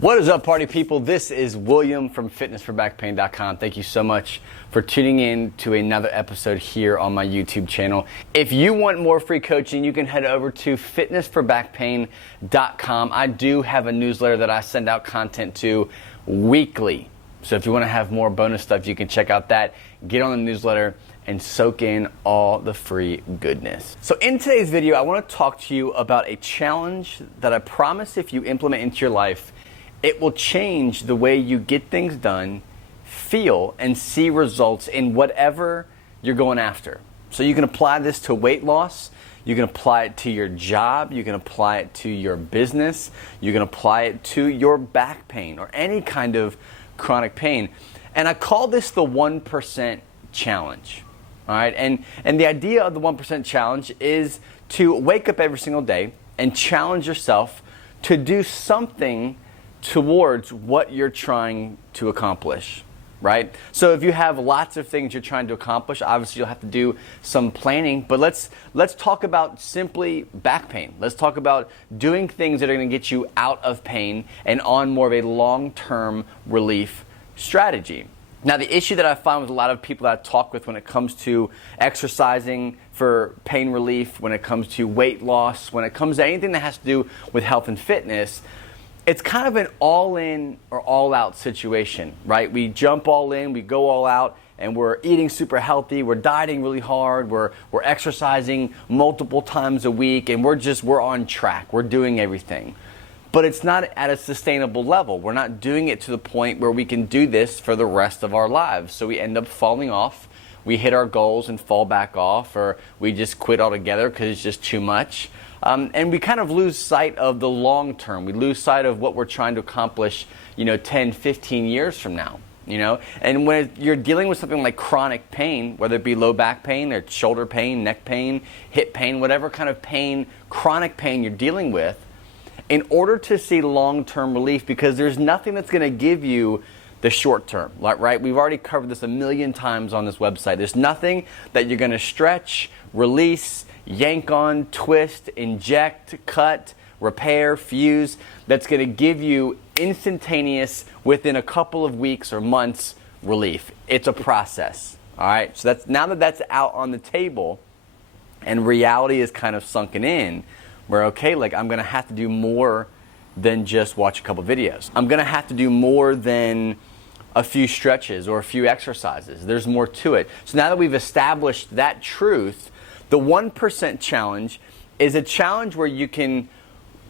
What is up, party people? This is William from fitnessforbackpain.com. Thank you so much for tuning in to another episode here on my YouTube channel. If you want more free coaching, you can head over to fitnessforbackpain.com. I do have a newsletter that I send out content to weekly. So if you want to have more bonus stuff, you can check out that. Get on the newsletter and soak in all the free goodness. So in today's video, I want to talk to you about a challenge that I promise if you implement into your life, it will change the way you get things done, feel, and see results in whatever you're going after. So you can apply this to weight loss, you can apply it to your job, you can apply it to your business, you can apply it to your back pain or any kind of chronic pain. And I call this the 1% challenge. All right, and the idea of the 1% challenge is to wake up every single day and challenge yourself to do something towards what you're trying to accomplish, right? So if you have lots of things you're trying to accomplish, obviously you'll have to do some planning, but let's talk about simply back pain. Let's talk about doing things that are going to get you out of pain and on more of a long-term relief strategy. Now, the issue that I find with a lot of people that I talk with when it comes to exercising for pain relief, when it comes to weight loss, when it comes to anything that has to do with health and fitness, it's kind of an all-in or all-out situation, right? We jump all in, we go all out, and we're eating super healthy, we're dieting really hard, we're exercising multiple times a week, and we're on track, we're doing everything. But it's not at a sustainable level. We're not doing it to the point where we can do this for the rest of our lives. So we end up falling off, we hit our goals and fall back off, or we just quit altogether because it's just too much. And we kind of lose sight of the long term. We lose sight of what we're trying to accomplish, 10, 15 years from now, And when you're dealing with something like chronic pain, whether it be low back pain or shoulder pain, neck pain, hip pain, whatever kind of pain, chronic pain you're dealing with, in order to see long-term relief, because there's nothing that's going to give you the short term, right? We've already covered this a million times on this website. There's nothing that you're going to stretch, release, yank on, twist, inject, cut, repair, fuse, that's going to give you instantaneous, within a couple of weeks or months, relief. It's a process, all right? So now that that's out on the table and reality is kind of sunken in, we're okay, I'm going to have to do more than just watch a couple videos. I'm going to have to do more than a few stretches or a few exercises. There's more to it. So now that we've established that truth, the 1% challenge is a challenge where you can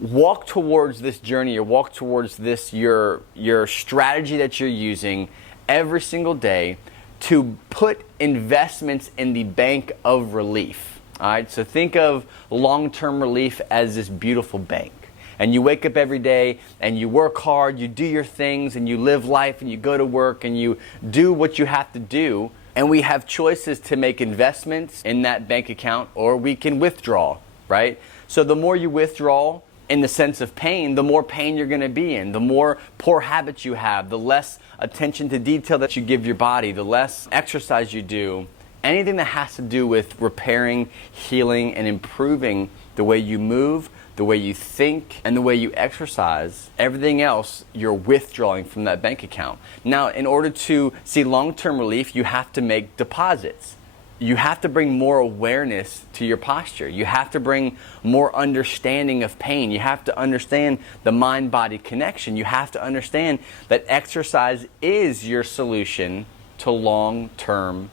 walk towards this journey or walk towards this, your strategy that you're using every single day to put investments in the bank of relief. All right, so think of long-term relief as this beautiful bank. And you wake up every day and you work hard, you do your things, and you live life, and you go to work, and you do what you have to do. And we have choices to make investments in that bank account, or we can withdraw, right? So the more you withdraw in the sense of pain, the more pain you're going to be in. The more poor habits you have, the less attention to detail that you give your body, the less exercise you do. Anything that has to do with repairing, healing, and improving the way you move, the way you think, and the way you exercise, everything else you're withdrawing from that bank account. Now, in order to see long-term relief, you have to make deposits. You have to bring more awareness to your posture. You have to bring more understanding of pain. You have to understand the mind-body connection. You have to understand that exercise is your solution to long-term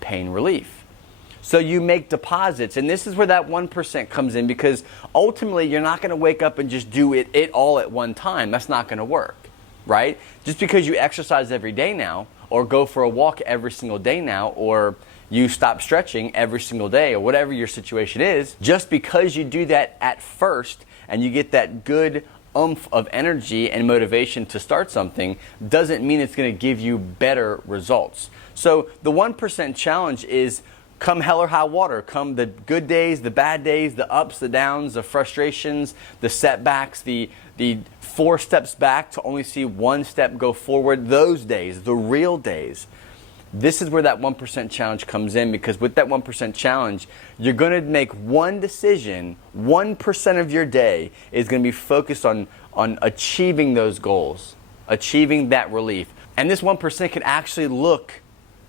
pain relief. So you make deposits, and this is where that 1% comes in, because ultimately you're not going to wake up and just do it all at one time. That's not going to work, right? Just because you exercise every day now, or go for a walk every single day now, or you stop stretching every single day, or whatever your situation is, just because you do that at first and you get that good oomph of energy and motivation to start something, doesn't mean it's going to give you better results. So the 1% challenge is, come hell or high water, come the good days, the bad days, the ups, the downs, the frustrations, the setbacks, the 4 steps back to only see 1 step go forward, those days, the real days. This is where that 1% challenge comes in, because with that 1% challenge, you're going to make one decision. 1% of your day is going to be focused on achieving those goals, achieving that relief. And this 1% can actually look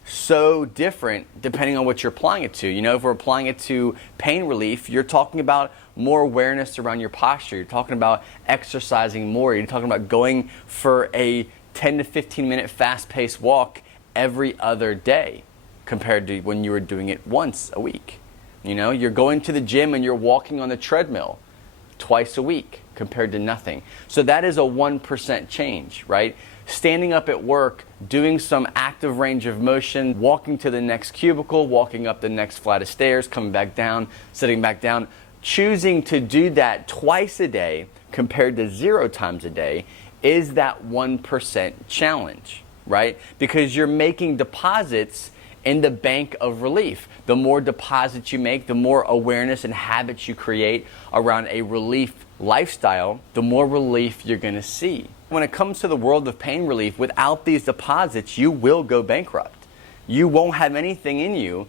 so different depending on what you're applying it to. You know, if we're applying it to pain relief, you're talking about more awareness around your posture. You're talking about exercising more. You're talking about going for a 10 to 15 minute fast-paced walk every other day compared to when you were doing it once a week. You know, you're going to the gym and you're walking on the treadmill twice a week compared to nothing. So that is a 1% change, right? Standing up at work, doing some active range of motion, walking to the next cubicle, walking up the next flight of stairs, coming back down, sitting back down, choosing to do that twice a day compared to 0 times a day is that 1% challenge, right? Because you're making deposits in the bank of relief. The more deposits you make, the more awareness and habits you create around a relief lifestyle, the more relief you're going to see. When it comes to the world of pain relief, without these deposits, you will go bankrupt. You won't have anything in you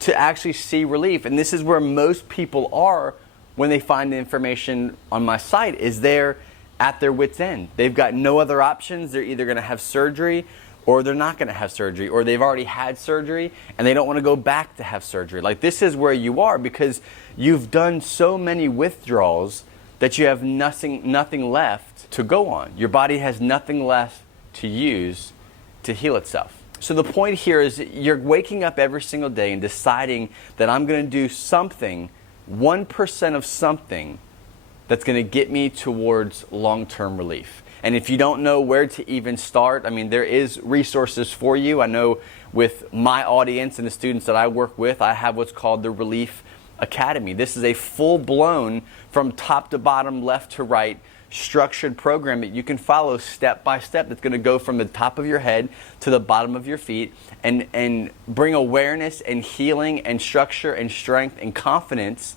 to actually see relief. And this is where most people are when they find the information on my site, is they're at their wit's end. They've got no other options. They're either going to have surgery or they're not going to have surgery, or they've already had surgery and they don't want to go back to have surgery. Like, this is where you are because you've done so many withdrawals that you have nothing left to go on. Your body has nothing left to use to heal itself. So the point here is you're waking up every single day and deciding that I'm going to do something, 1% of something that's going to get me towards long-term relief. And if you don't know where to even start, I mean, there is resources for you. I know with my audience and the students that I work with, I have what's called the Relief Academy. This is a full-blown, from top to bottom, left to right, structured program that you can follow step by step, that's going to go from the top of your head to the bottom of your feet and bring awareness and healing and structure and strength and confidence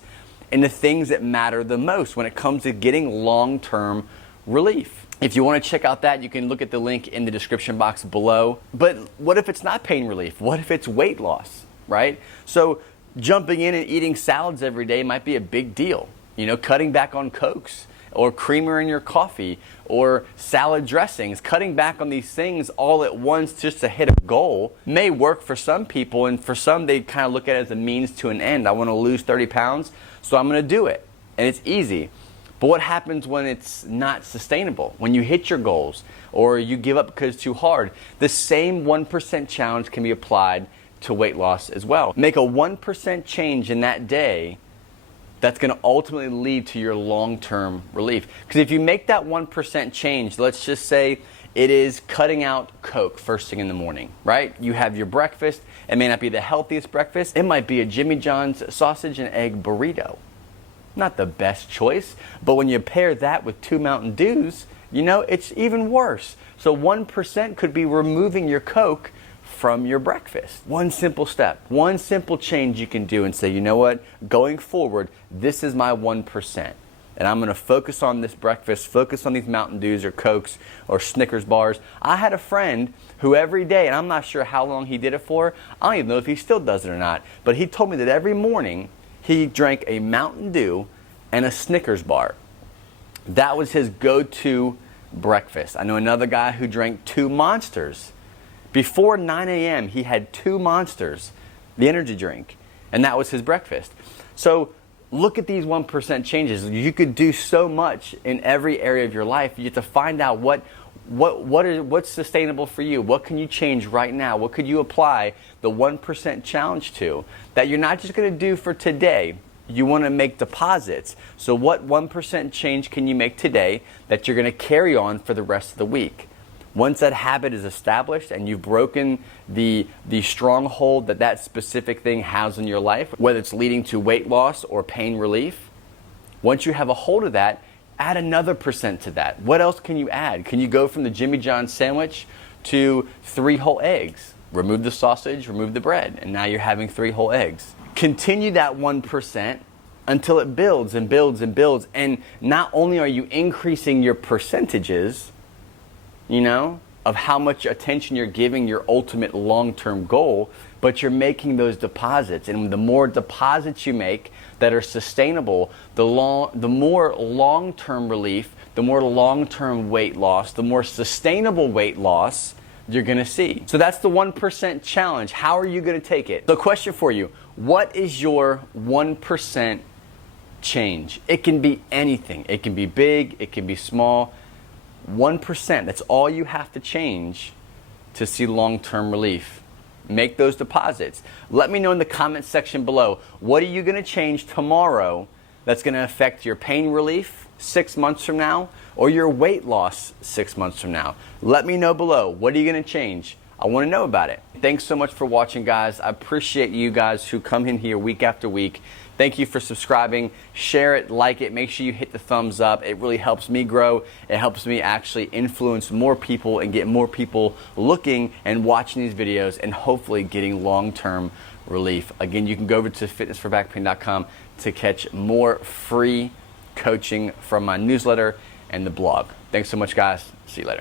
in the things that matter the most when it comes to getting long-term relief. If you want to check out that, you can look at the link in the description box below. But what if it's not pain relief? What if it's weight loss, right? So jumping in and eating salads every day might be a big deal. You know, cutting back on Cokes or creamer in your coffee or salad dressings, cutting back on these things all at once just to hit a goal may work for some people, and for some they kind of look at it as a means to an end. I want to lose 30 pounds, so I'm going to do it. And it's easy. But what happens when it's not sustainable? When you hit your goals or you give up because it's too hard? The same 1% challenge can be applied to weight loss as well. Make a 1% change in that day that's going to ultimately lead to your long-term relief. Because if you make that 1% change, let's just say it is cutting out Coke first thing in the morning, right? You have your breakfast. It may not be the healthiest breakfast. It might be a Jimmy John's sausage and egg burrito. Not the best choice, but when you pair that with 2 Mountain Dews, you know, it's even worse. So 1% could be removing your Coke from your breakfast. One simple step, one simple change you can do and say, you know what, going forward, this is my 1%. And I'm going to focus on this breakfast, focus on these Mountain Dews or Cokes or Snickers bars. I had a friend who every day, and I'm not sure how long he did it for, I don't even know if he still does it or not, but he told me that every morning he drank a Mountain Dew and a Snickers bar. That was his go-to breakfast. I know another guy who drank 2 Monsters. Before 9 a.m., he had 2 Monsters, the energy drink, and that was his breakfast. So look at these 1% changes. You could do so much in every area of your life. You have to find out what's sustainable for you. What can you change right now? What could you apply the 1% challenge to that you're not just going to do for today? You want to make deposits. So what 1% change can you make today that you're going to carry on for the rest of the week? Once that habit is established and you've broken the stronghold that specific thing has in your life, whether it's leading to weight loss or pain relief, once you have a hold of that, add another % to that. What else can you add? Can you go from the Jimmy John's sandwich to 3 whole eggs? Remove the sausage, remove the bread, and now you're having 3 whole eggs. Continue that 1% until it builds and builds and builds. And not only are you increasing your percentages, you know, of how much attention you're giving your ultimate long-term goal, but you're making those deposits. And the more deposits you make that are sustainable, the more long-term relief, the more long-term weight loss, the more sustainable weight loss you're gonna see. So that's the 1% challenge. How are you gonna take it? The question for you, what is your 1% change? It can be anything. It can be big, it can be small. 1%, that's all you have to change to see long-term relief. Make those deposits. Let me know in the comment section below, what are you gonna change tomorrow that's gonna affect your pain relief 6 months from now or your weight loss 6 months from now? Let me know below. What are you gonna change? I wanna know about it. Thanks so much for watching, guys. I appreciate you guys who come in here week after week. Thank you for subscribing. Share it, like it. Make sure you hit the thumbs up. It really helps me grow. It helps me actually influence more people and get more people looking and watching these videos and hopefully getting long-term relief. Again, you can go over to fitnessforbackpain.com to catch more free coaching from my newsletter and the blog. Thanks so much, guys. See you later.